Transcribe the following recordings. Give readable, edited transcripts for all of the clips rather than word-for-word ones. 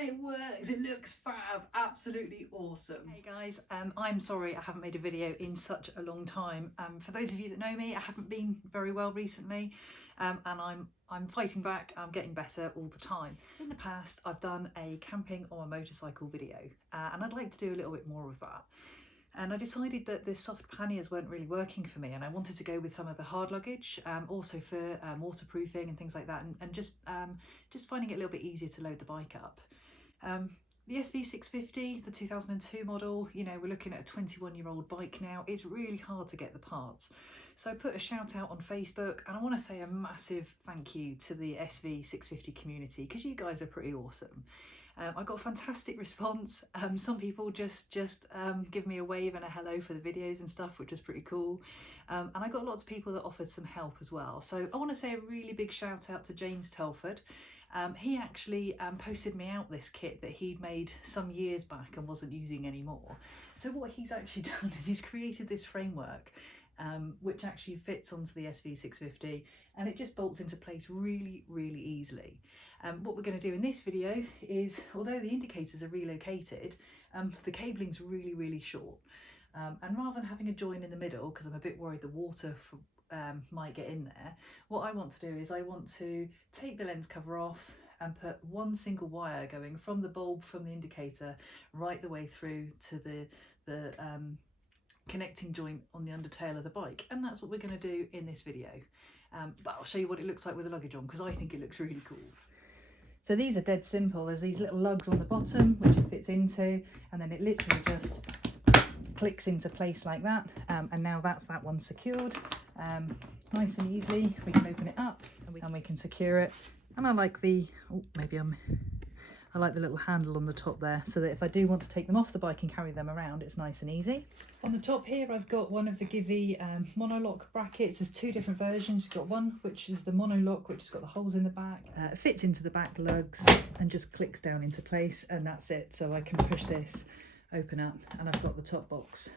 and it works. It looks fab, absolutely awesome. Hey guys, I'm sorry I haven't made a video in such a long time. For those of you that know me, I haven't been very well recently, and I'm fighting back. I'm getting better all the time. In the past, I've done a camping on a motorcycle video, and I'd like to do a little bit more of that. And I decided that the soft panniers weren't really working for me, and I wanted to go with some of the hard luggage, also for waterproofing and things like that, and just finding it a little bit easier to load the bike up. The SV650, the 2002 model, you know, we're looking at a 21-year-old bike now. It's really hard to get the parts. So I put a shout out on Facebook, and I want to say a massive thank you to the SV650 community, because you guys are pretty awesome. I got a fantastic response. Some people just give me a wave and a hello for the videos and stuff, which was pretty cool. And I got lots of people that offered some help as well. So I want to say a really big shout out to James Telford. He actually posted me out this kit that he'd made some years back and wasn't using anymore. So what he's actually done is he's created this framework which actually fits onto the SV650, and it just bolts into place really easily. What we're going to do in this video is, although the indicators are relocated, the cabling's really short, and rather than having a join in the middle, because I'm a bit worried the water might get in there, what I want to do is I want to take the lens cover off and put one single wire going from the bulb from the indicator right the way through to the connecting joint on the undertail of the bike, and that's what we're going to do in this video. But I'll show you what it looks like with the luggage on, because I think it looks really cool. So these are dead simple. There's these little lugs on the bottom which it fits into, and then it literally just clicks into place like that, and now that's that one secured. Nice and easily we can open it up and we can secure it. And I like the I like the little handle on the top there, so that if I do want to take them off the bike and carry them around, it's nice and easy. On the top here, I've got one of the Givy monolock brackets. There's two different versions. You've got one which is the monolock, which has got the holes in the back, fits into the back lugs and just clicks down into place, and that's it. So I can push this, open up, and I've got the top box.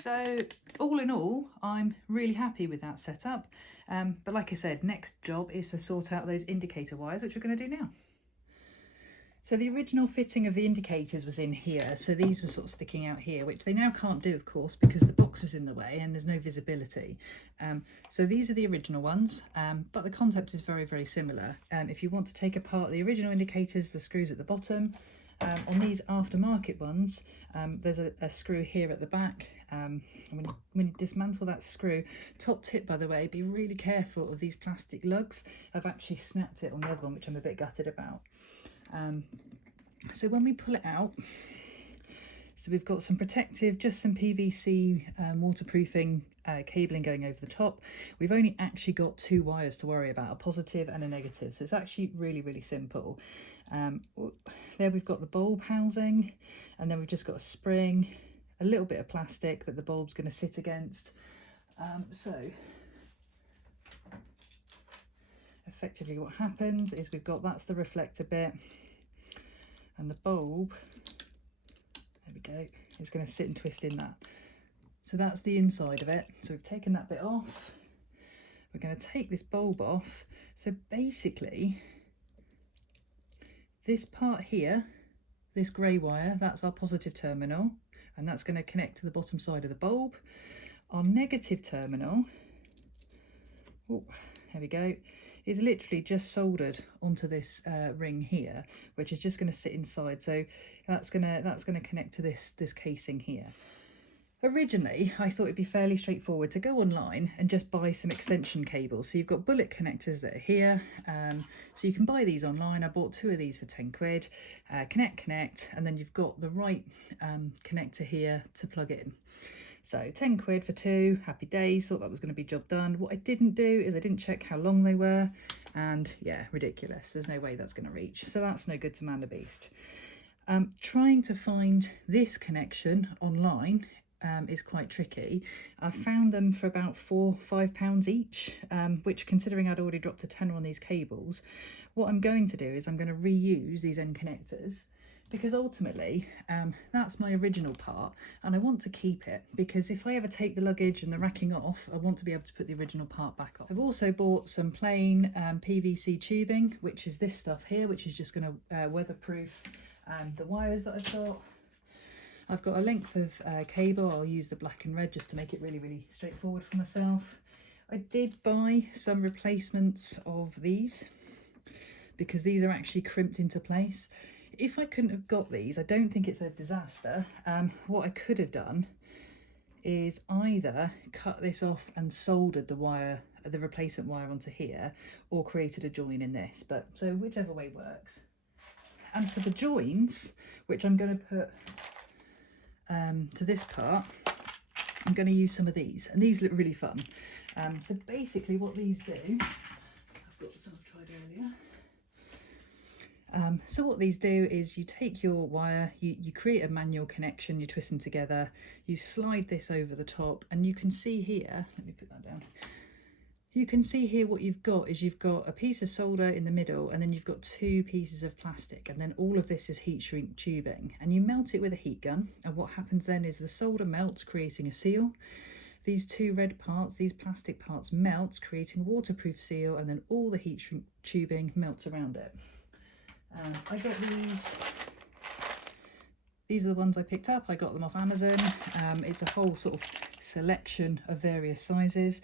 So all in all, I'm really happy with that setup. But like I said, next job is to sort out those indicator wires, which we're going to do now. So the original fitting of the indicators was in here, so these were sort of sticking out here, which they now can't do, of course, because the box is in the way and there's no visibility. So these are the original ones, but the concept is very similar. If you want to take apart the original indicators, the screws at the bottom. On these aftermarket ones, there's a screw here at the back. When you dismantle that screw, top tip by the way, be really careful of these plastic lugs. I've actually snapped it on the other one, which I'm a bit gutted about. So when we pull it out, so we've got some protective, just some PVC waterproofing cabling going over the top. We've only actually got two wires to worry about, a positive and a negative, so it's actually really simple. There we've got the bulb housing, and then we've just got a spring, a little bit of plastic that the bulb's going to sit against. So effectively what happens is we've got, that's the reflector bit, and the bulb, there we go, is going to sit and twist in that. So that's the inside of it. So we've taken that bit off. We're going to take this bulb off. So basically this part here, this grey wire, that's our positive terminal, and that's going to connect to the bottom side of the bulb. Our negative terminal, oh, there we go, is literally just soldered onto this ring here, which is just going to sit inside. So that's going to connect to this casing here. Originally, I thought it'd be fairly straightforward to go online and just buy some extension cables. So you've got bullet connectors that are here, so you can buy these online. I bought two of these for 10 quid. Connect, and then you've got the right connector here to plug in. So 10 quid for two, happy days, thought that was going to be job done. What I didn't do is I didn't check how long they were, and yeah, ridiculous. There's no way that's going to reach. So that's no good to man the beast. Trying to find this connection online is quite tricky. I found them for about £4-5 each, which, considering I'd already dropped a tenner on these cables, what I'm going to do is I'm going to reuse these end connectors. because ultimately that's my original part and I want to keep it, because if I ever take the luggage and the racking off, I want to be able to put the original part back on. I've also bought some plain PVC tubing, which is this stuff here, which is just going to weatherproof the wires that I've got. I've got a length of cable. I'll use the black and red just to make it really straightforward for myself. I did buy some replacements of these because these are actually crimped into place. If I couldn't have got these, I don't think it's a disaster. What I could have done is either cut this off and soldered the wire, the replacement wire onto here, or created a join in this, but so whichever way works. And for the joins, which I'm going to put to this part, I'm going to use some of these, and these look really fun. So basically what these do, I've got some I've tried earlier. So what these do is you take your wire, you create a manual connection, you twist them together, you slide this over the top, and you can see here, let me put that down, you can see here what you've got is you've got a piece of solder in the middle, and then you've got two pieces of plastic, and then all of this is heat shrink tubing, and you melt it with a heat gun, and what happens then is the solder melts, creating a seal. These two red parts, these plastic parts, melt, creating a waterproof seal, and then all the heat shrink tubing melts around it. I got these are the ones I picked up. I got them off Amazon. It's a whole sort of selection of various sizes.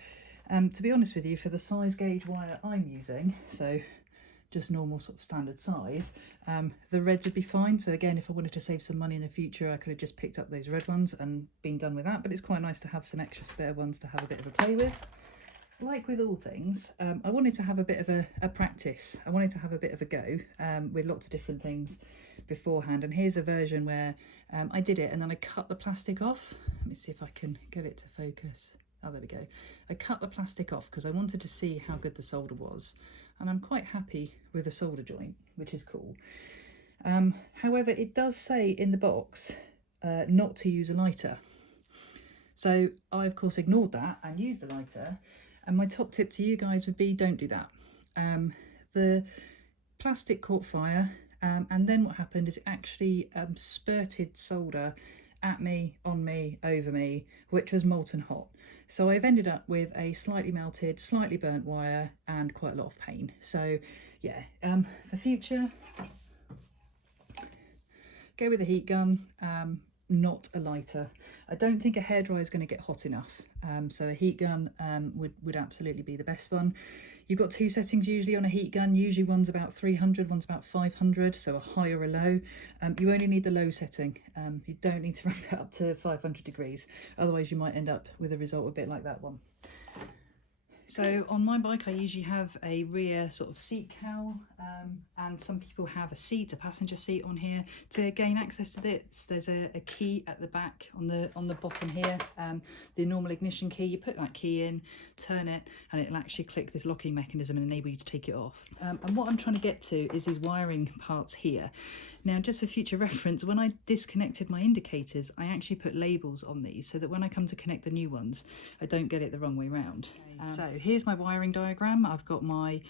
To be honest with you, for the size gauge wire I'm using, so just normal sort of standard size, the reds would be fine. So again, if I wanted to save some money in the future, I could have just picked up those red ones and been done with that, but it's quite nice to have some extra spare ones to have a bit of a play with. Like with all things, I wanted to have a bit of a practice. I wanted to have a bit of a go with lots of different things beforehand. And here's a version where I did it and then I cut the plastic off. Let me see if I can get it to focus. Oh, there we go. I cut the plastic off because I wanted to see how good the solder was. And I'm quite happy with the solder joint, which is cool. However, it does say in the box not to use a lighter. So I, of course, ignored that and used the lighter. And my top tip to you guys would be, don't do that. The plastic caught fire, and then what happened is it actually spurted solder at me, on me, over me, which was molten hot. So I've ended up with a slightly melted, slightly burnt wire and quite a lot of pain. So yeah, for future, go with a heat gun. Not a lighter. I don't think a hairdryer is going to get hot enough, so a heat gun would absolutely be the best one. You've got two settings usually on a heat gun. Usually one's about 300, one's about 500, so a high or a low. You only need the low setting. You don't need to ramp it up to 500 degrees, otherwise you might end up with a result a bit like that one. So on my bike I usually have a rear sort of seat cowl, and some people have a passenger seat on here. To gain access to this, there's a key at the back on the bottom here, the normal ignition key. You put that key in, turn it, and it'll actually click this locking mechanism and enable you to take it off. And what I'm trying to get to is these wiring parts here. Now, just for future reference, when I disconnected my indicators, I actually put labels on these so that when I come to connect the new ones, I don't get it the wrong way round. So here's my wiring diagram. I've got my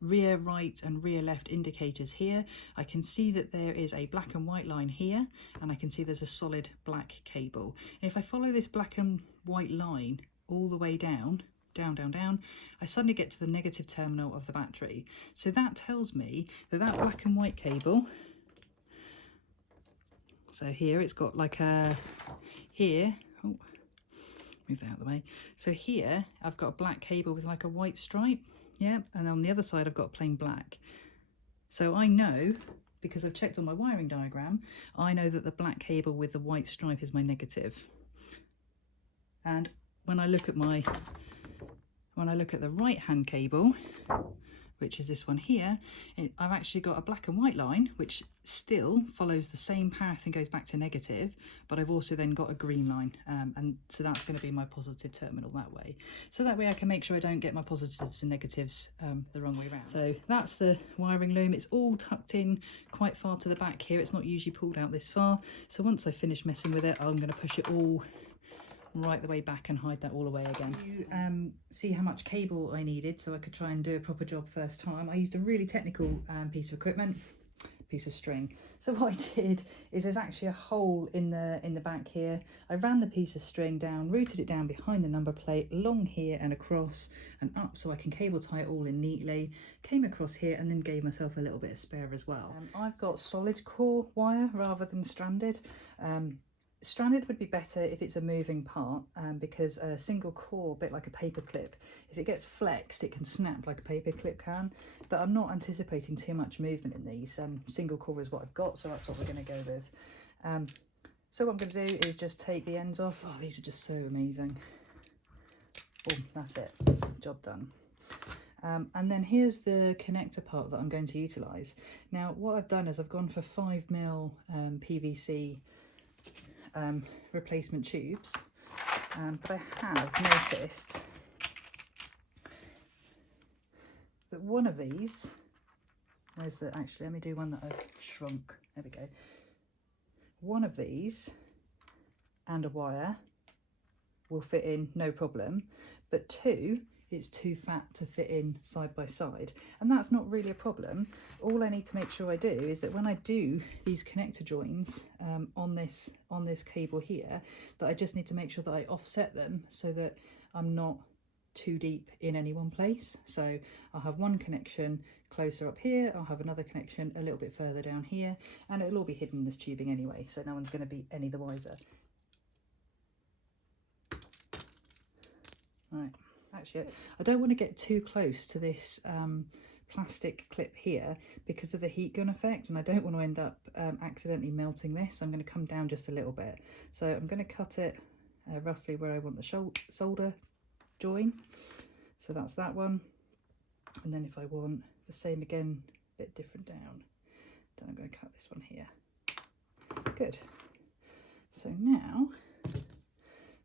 rear right and rear left indicators here. I can see that there is a black and white line here, and I can see there's a solid black cable. And if I follow this black and white line all the way down, I suddenly get to the negative terminal of the battery. So that tells me that that black and white cable, so here it's got like a, here, oh, move that out of the way. So here I've got a black cable with like a white stripe, yeah, and on the other side I've got plain black. So I know, because I've checked on my wiring diagram, I know that the black cable with the white stripe is my negative. And when I look at the right hand cable, which is this one here, I've actually got a black and white line which still follows the same path and goes back to negative, but I've also then got a green line, and so that's going to be my positive terminal that way. So that way I can make sure I don't get my positives and negatives the wrong way around. So that's the wiring loom. It's all tucked in quite far to the back here. It's not usually pulled out this far. So once I finish messing with it, I'm going to push it all right the way back and hide that all away again. You see how much cable I needed so I could try and do a proper job first time. I used a really technical piece of equipment, piece of string. So what I did is there's actually a hole in the back here. I ran the piece of string down, routed it down behind the number plate, along here and across and up, so I can cable tie it all in neatly. Came across here and then gave myself a little bit of spare as well. I've got solid core wire rather than stranded. Stranded would be better if it's a moving part, because a single core, a bit like a paper clip, if it gets flexed it can snap like a paper clip can, but I'm not anticipating too much movement in these. Single core is what I've got, so that's what we're going to go with. So what I'm going to do is just take the ends off. Oh, these are just so amazing. Oh, that's it, job done. And then here's the connector part that I'm going to utilise. Now what I've done is I've gone for 5mm PVC replacement tubes, but I have noticed that one of these, actually let me do one that I've shrunk, there we go. One of these and a wire will fit in no problem, but two, it's too fat to fit in side by side, and that's not really a problem. All I need to make sure I do is that when I do these connector joins on this cable here, that I just need to make sure that I offset them so that I'm not too deep in any one place. So I'll have one connection closer up here, I'll have another connection a little bit further down here, and it'll all be hidden in this tubing anyway, so no one's going to be any the wiser. Right. Actually, I don't want to get too close to this plastic clip here because of the heat gun effect, and I don't want to end up accidentally melting this. I'm going to come down just a little bit. So I'm going to cut it roughly where I want the solder join. So that's that one. And then if I want the same again, a bit different down, then I'm going to cut this one here. Good. So now I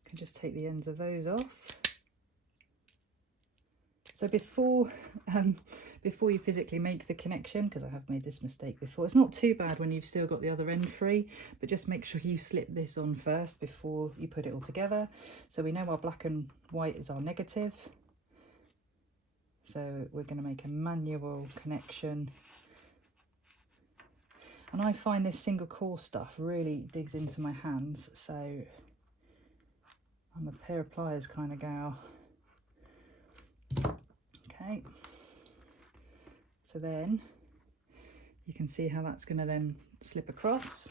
can just take the ends of those off. So before you physically make the connection, because I have made this mistake before, it's not too bad when you've still got the other end free, but just make sure you slip this on first before you put it all together. So we know our black and white is our negative. So we're going to make a manual connection. And I find this single core stuff really digs into my hands, so I'm a pair of pliers kind of gal. Okay, so then you can see how that's going to then slip across.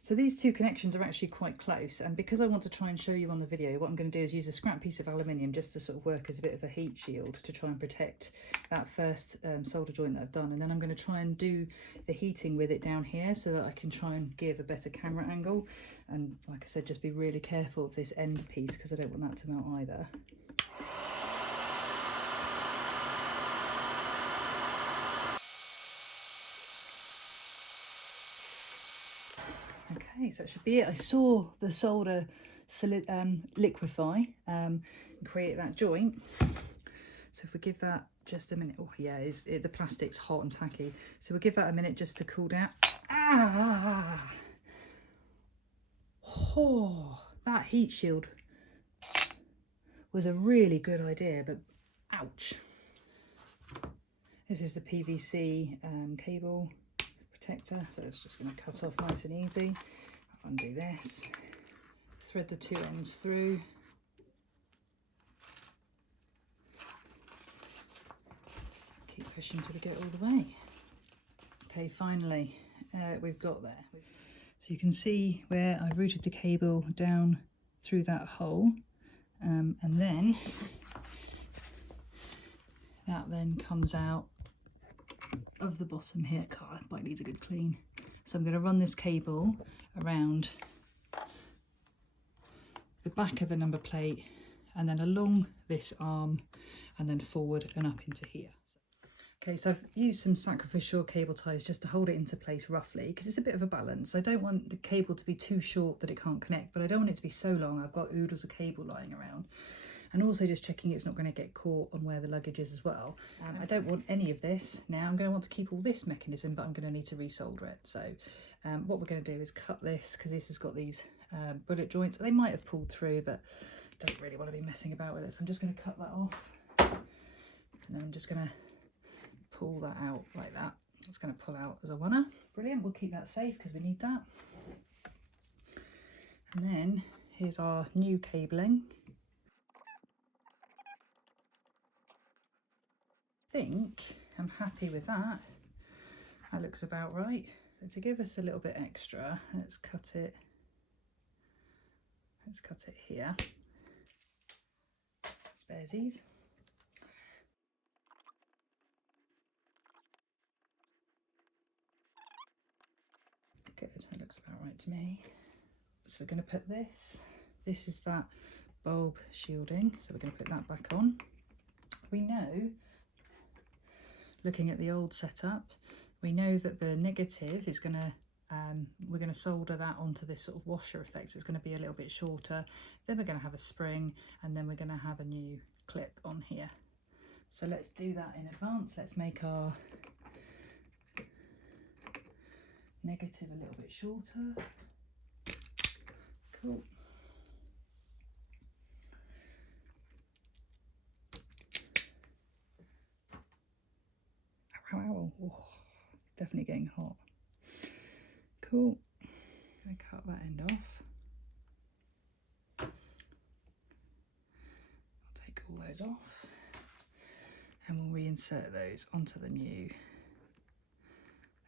So these two connections are actually quite close, and because I want to try and show you on the video, what I'm going to do is use a scrap piece of aluminium just to sort of work as a bit of a heat shield to try and protect that first solder joint that I've done, and then I'm going to try and do the heating with it down here so that I can try and give a better camera angle. And like I said, just be really careful of this end piece because I don't want that to melt either. Okay, so it should be it. I saw the solder liquefy and create that joint. So if we give that just a minute, oh yeah, the plastic's hot and tacky. So we'll give that a minute just to cool down. Ah! Oh, that heat shield was a really good idea, but ouch. This is the PVC cable protector, so it's just going to cut off nice and easy. I'll undo this, thread the two ends through, keep pushing till we get all the way. Okay, finally we've got there. So you can see where I've routed the cable down through that hole, and then that then comes out of the bottom here. God, that bike needs a good clean. So I'm going to run this cable around the back of the number plate and then along this arm and then forward and up into here. Okay, so I've used some sacrificial cable ties just to hold it into place roughly because it's a bit of a balance. I don't want the cable to be too short that it can't connect, but I don't want it to be so long I've got oodles of cable lying around. And also just checking it's not going to get caught on where the luggage is as well. I don't want any of this. Now I'm going to want to keep all this mechanism, but I'm going to need to resolder it. So what we're going to do is cut this because this has got these bullet joints. They might have pulled through, but I don't really want to be messing about with it. So I'm just going to cut that off. And then I'm just going to pull that out like that. It's going to pull out as a oneer. Brilliant, we'll keep that safe because we need that. And then here's our new cabling. I think I'm happy with that. That looks about right. So to give us a little bit extra, let's cut it here. Sparesies. Good, that looks about right to me. So we're going to put this is that bulb shielding, so we're going to put that back on. We know, looking at the old setup, we know that the negative is going to, we're going to solder that onto this sort of washer effect, so it's going to be a little bit shorter. Then we're going to have a spring, and then we're going to have a new clip on here. So let's do that in advance. Let's make our negative a little bit shorter. Cool. Ow, ow, ow. Oh, it's definitely getting hot. Cool. Gonna cut that end off. I'll take all those off, and we'll reinsert those onto the new.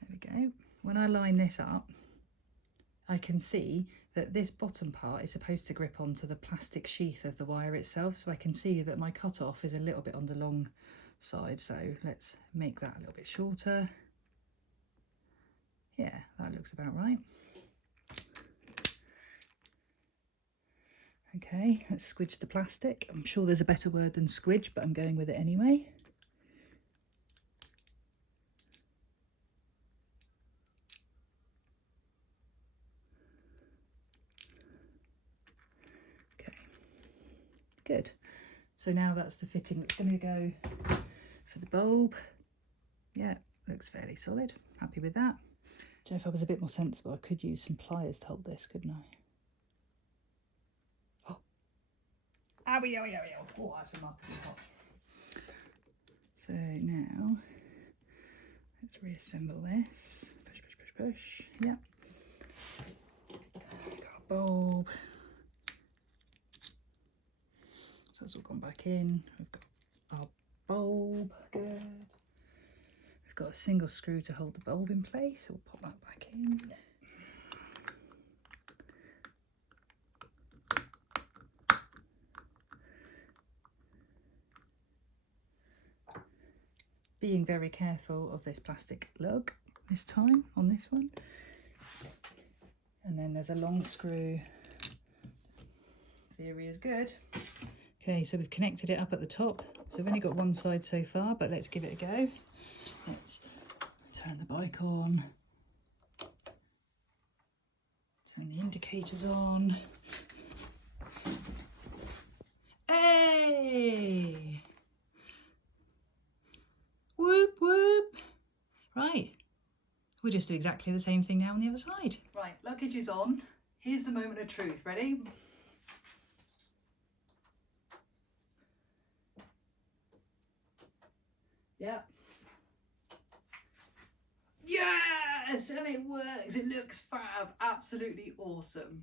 There we go. When I line this up, I can see that this bottom part is supposed to grip onto the plastic sheath of the wire itself, so I can see that my cut-off is a little bit on the long side, so let's make that a little bit shorter. Yeah, that looks about right. Okay, let's squidge the plastic. I'm sure there's a better word than squidge, but I'm going with it anyway. Okay, good. So now that's the fitting that's going to go for the bulb. Yeah, looks fairly solid. Happy with that. Do you know, if I was a bit more sensible, I could use some pliers to hold this, couldn't I? Oh, owie, owie, owie, owie. Oh, that's remarkably hot. So now let's reassemble this. Push, push, push, push. Yeah. Got a bulb. So that's all gone back in. We've got our bulb. Good. We've got a single screw to hold the bulb in place, so we'll pop that back in. Being very careful of this plastic lug this time on this one. And then there's a long screw. Theory is good. Okay, so we've connected it up at the top. So we've only got one side so far, but let's give it a go. Let's turn the bike on. Turn the indicators on. Hey! Whoop, whoop. Right, we'll just do exactly the same thing now on the other side. Right, luggage is on. Here's the moment of truth. Ready? Yeah. Yes, and it works. It looks fab. Absolutely awesome.